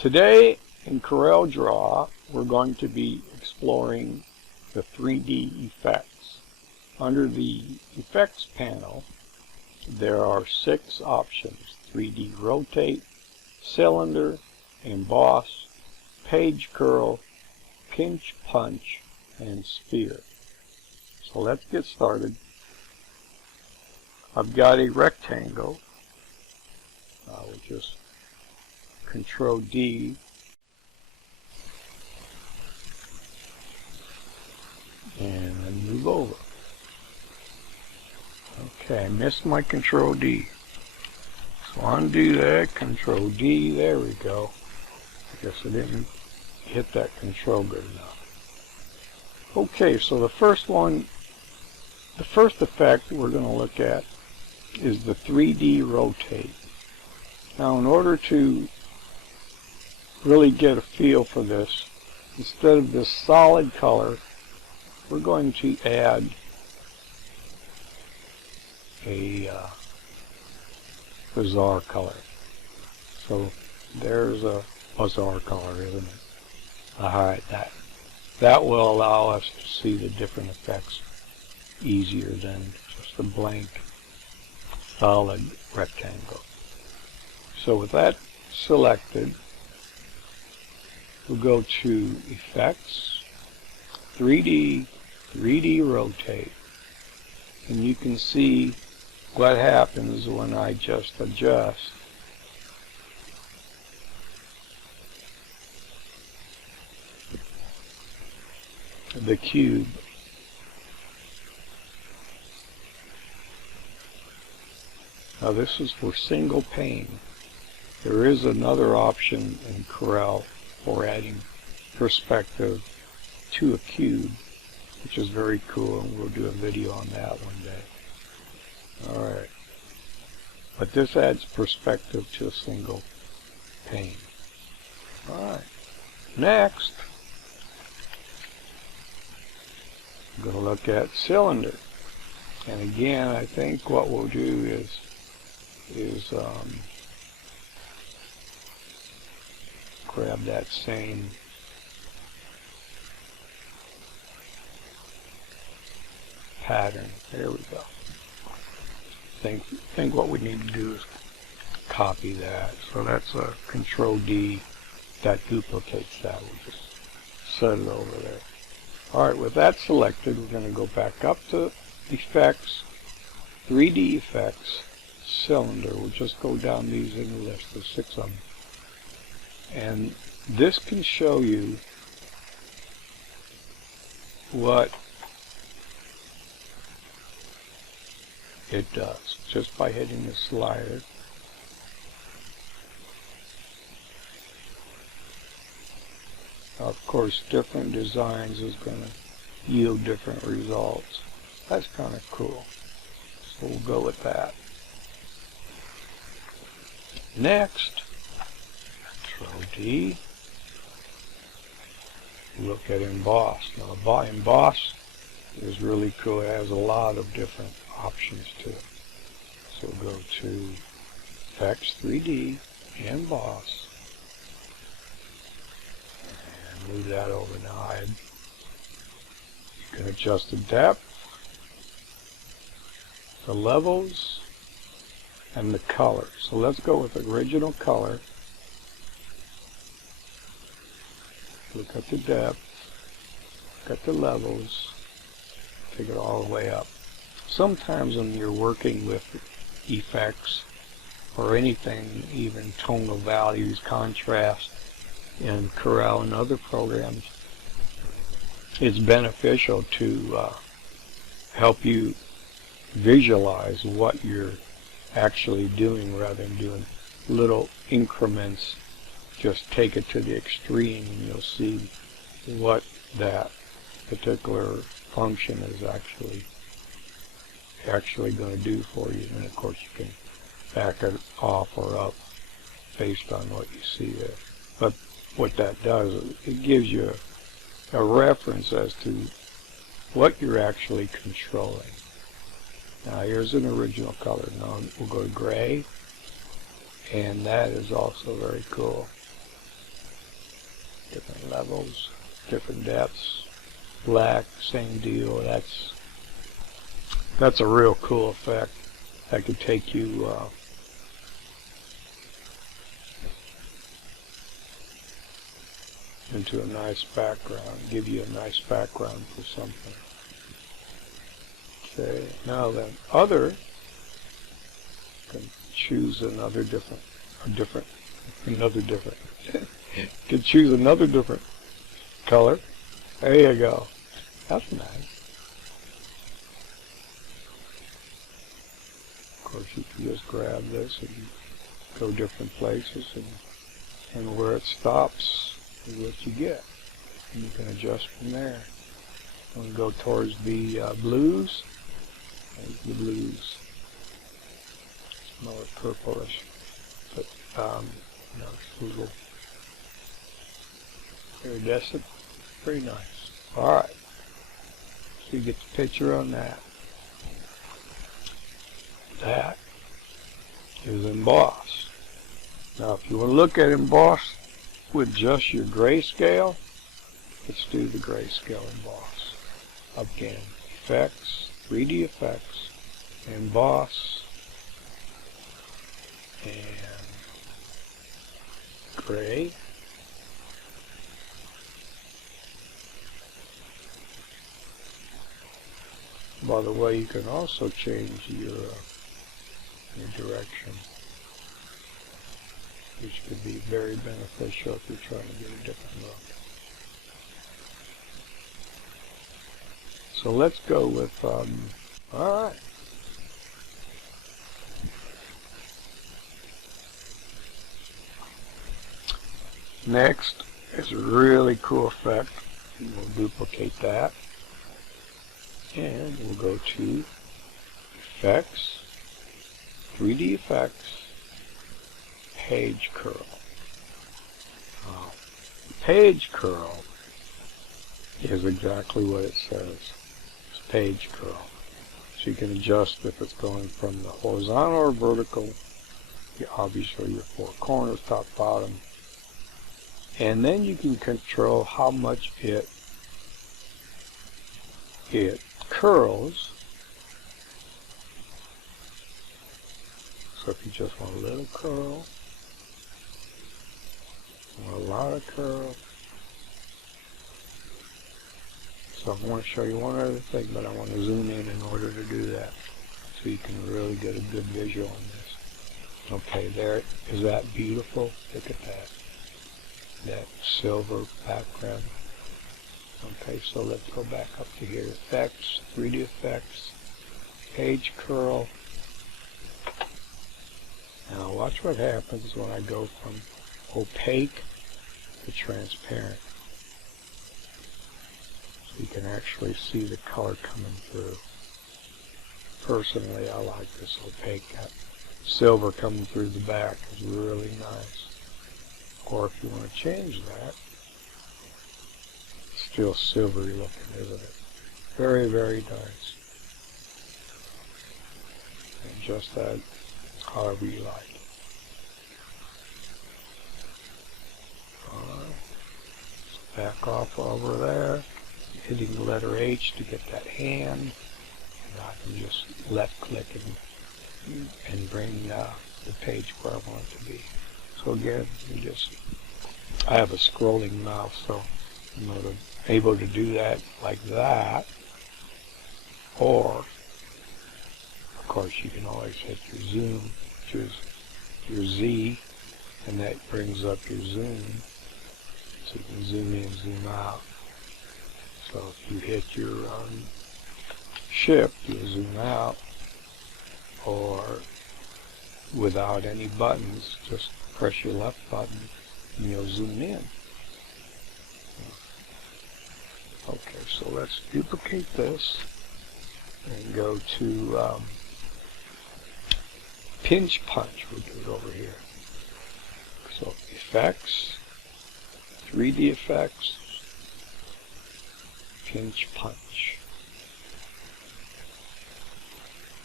Today in CorelDraw we're going to be exploring the 3D effects. Under the effects panel there are 6 options: 3D rotate, cylinder, emboss, page curl, pinch punch, and sphere. So let's get started. I've got a rectangle. I will just Control D and then move over. Okay, I missed my Control D. So undo that, Control D, there we go. I guess I didn't hit that control good enough. Okay, so the first effect we're going to look at is the 3D rotate. Now in order to really get a feel for this, instead of this solid color, we're going to add a bizarre color. So there's a bizarre color, isn't it? Alright, that will allow us to see the different effects easier than just a blank solid rectangle. So with that selected, we'll go to Effects, 3D Rotate, and you can see what happens when I just adjust the cube. Now this is for single pane. There is another option in Corel for adding perspective to a cube, which is very cool, and we'll do a video on that one day. Alright. But this adds perspective to a single pane. Alright. Next, I'm going to look at cylinder. And again, I think what we'll do is grab that same pattern. There we go. Think what we need to do is copy that. So that's a Control D. That duplicates that. We'll just set it over there. Alright, with that selected, we're going to go back up to Effects, 3D Effects, Cylinder. We'll just go down these in the list. There's 6 of them. And this can show you what it does just by hitting the slider. Of course, different designs is going to yield different results. That's kind of cool. So we'll go with that. Next, Control D. Look at Emboss. Now, Emboss is really cool. It has a lot of different options to it. So we'll go to Effects, 3D, Emboss. And move that over now. You can adjust the depth, the levels, and the color. So let's go with original color. Look at the depth, look at the levels, take it all the way up. Sometimes when you're working with effects or anything, even tonal values, contrast in Corel and other programs, it's beneficial to help you visualize what you're actually doing rather than doing little increments. Just take it to the extreme and you'll see what that particular function is actually going to do for you. And of course you can back it off or up based on what you see there. But what that does is it gives you a reference as to what you're actually controlling. Now here's an original color. Now we'll go to gray, and that is also very cool. different levels, different depths. Black, same deal. That's a real cool effect. That could take you into a nice background, give you a nice background for something. Okay, now then, other, can choose another different, can choose another different color. There you go. That's nice. Of course, you can just grab this and go different places, and where it stops is what you get. And you can adjust from there. I'm going to go towards the blues. There's the blues. It's more purplish, but you know, it's a little iridescent. Pretty nice. All right. So you get the picture on that. That is embossed. Now, if you want to look at embossed with just your grayscale, let's do the grayscale emboss. Again, effects, 3D effects, emboss, and gray. By the way, you can also change your direction, which could be very beneficial if you're trying to get a different look. So let's go with, alright. Next is a really cool effect. We'll duplicate that. And we'll go to Effects, 3D Effects, Page Curl. Page Curl is exactly what it says. It's Page Curl. So you can adjust if it's going from the horizontal or vertical. Obviously your four corners, top, bottom. And then you can control how much it curls. So if you just want a little curl, want a lot of curl. So I want to show you one other thing, but I want to zoom in order to do that, so you can really get a good visual on this. Okay, there, is that beautiful? Look at that silver background. Okay, so let's go back up to here. Effects, 3D effects, page curl. Now watch what happens when I go from opaque to transparent. So you can actually see the color coming through. Personally, I like this opaque. That silver coming through the back is really nice. Or if you want to change that, still silvery looking, isn't it? Very, very nice. And just that however you like. Alright. Back off over there, hitting the letter H to get that hand. And I can just left click and bring the page where I want it to be. So again, I have a scrolling mouse, so I'm able to do that like that. Or, of course, you can always hit your zoom, which is your Z, and that brings up your zoom. So you can zoom in, zoom out. So if you hit your shift, you'll zoom out. Or without any buttons, just press your left button and you'll zoom in. Okay, so let's duplicate this and go to pinch punch. We'll do it over here. So effects, 3D effects, pinch punch.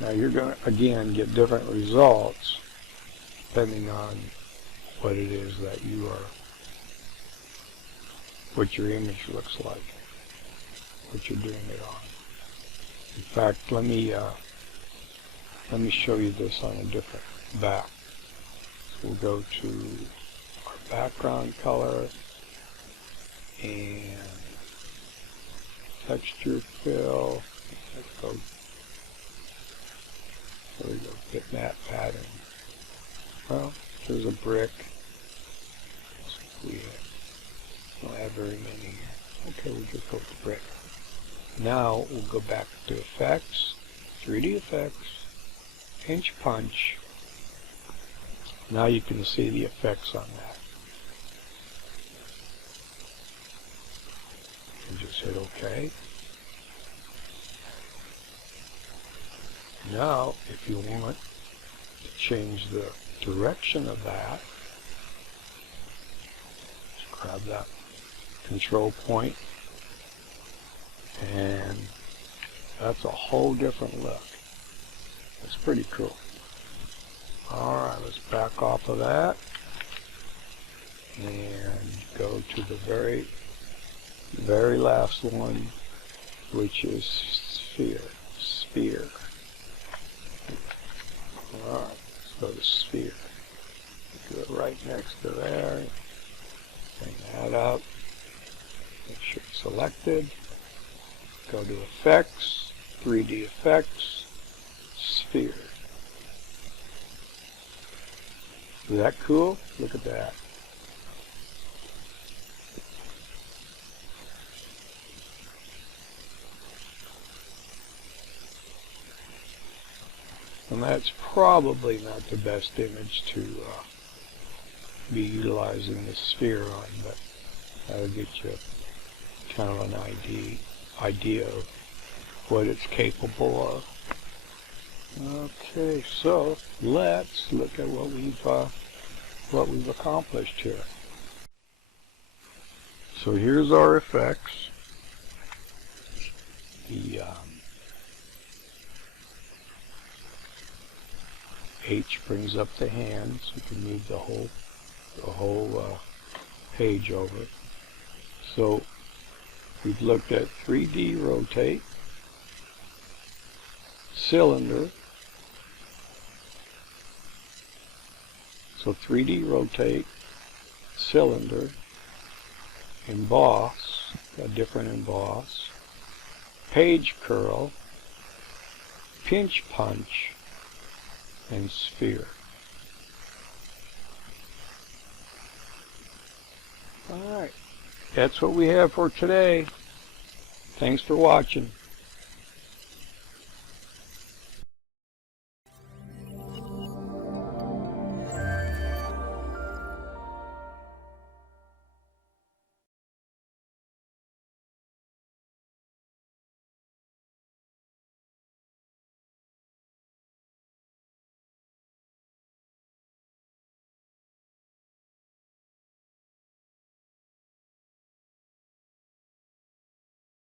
Now you're going to, again, get different results depending on what it is that you are what your image looks like, what you're doing it on. In fact, let me show you this on a different back. So we'll go to our background color and texture fill. Let's go. There we go. Bitmap pattern. Well, there's a brick. We don't have very many here. Okay, we'll just go with brick. Now we'll go back to effects, 3D effects, pinch punch. Now you can see the effects on that. And just hit OK. Now, if you want to change the direction of that, just grab that control point, and that's a whole different look. It's pretty cool. Alright, let's back off of that and go to the very last one, which is sphere. Alright, let's go to sphere. Do it right next to there. Bring that up. Make sure it's selected. Go to effects, 3D effects, sphere. Is that cool? Look at that. And that's probably not the best image to be utilizing the sphere on, but that'll get you kind of an idea of what it's capable of. Okay, so let's look at what we've accomplished here. So here's our effects. The H brings up the hand, so you can move the whole page over. So we've looked at 3D rotate, cylinder. So 3D rotate, cylinder, emboss, a different emboss, page curl, pinch punch, and sphere. Alright, that's what we have for today. Thanks for watching.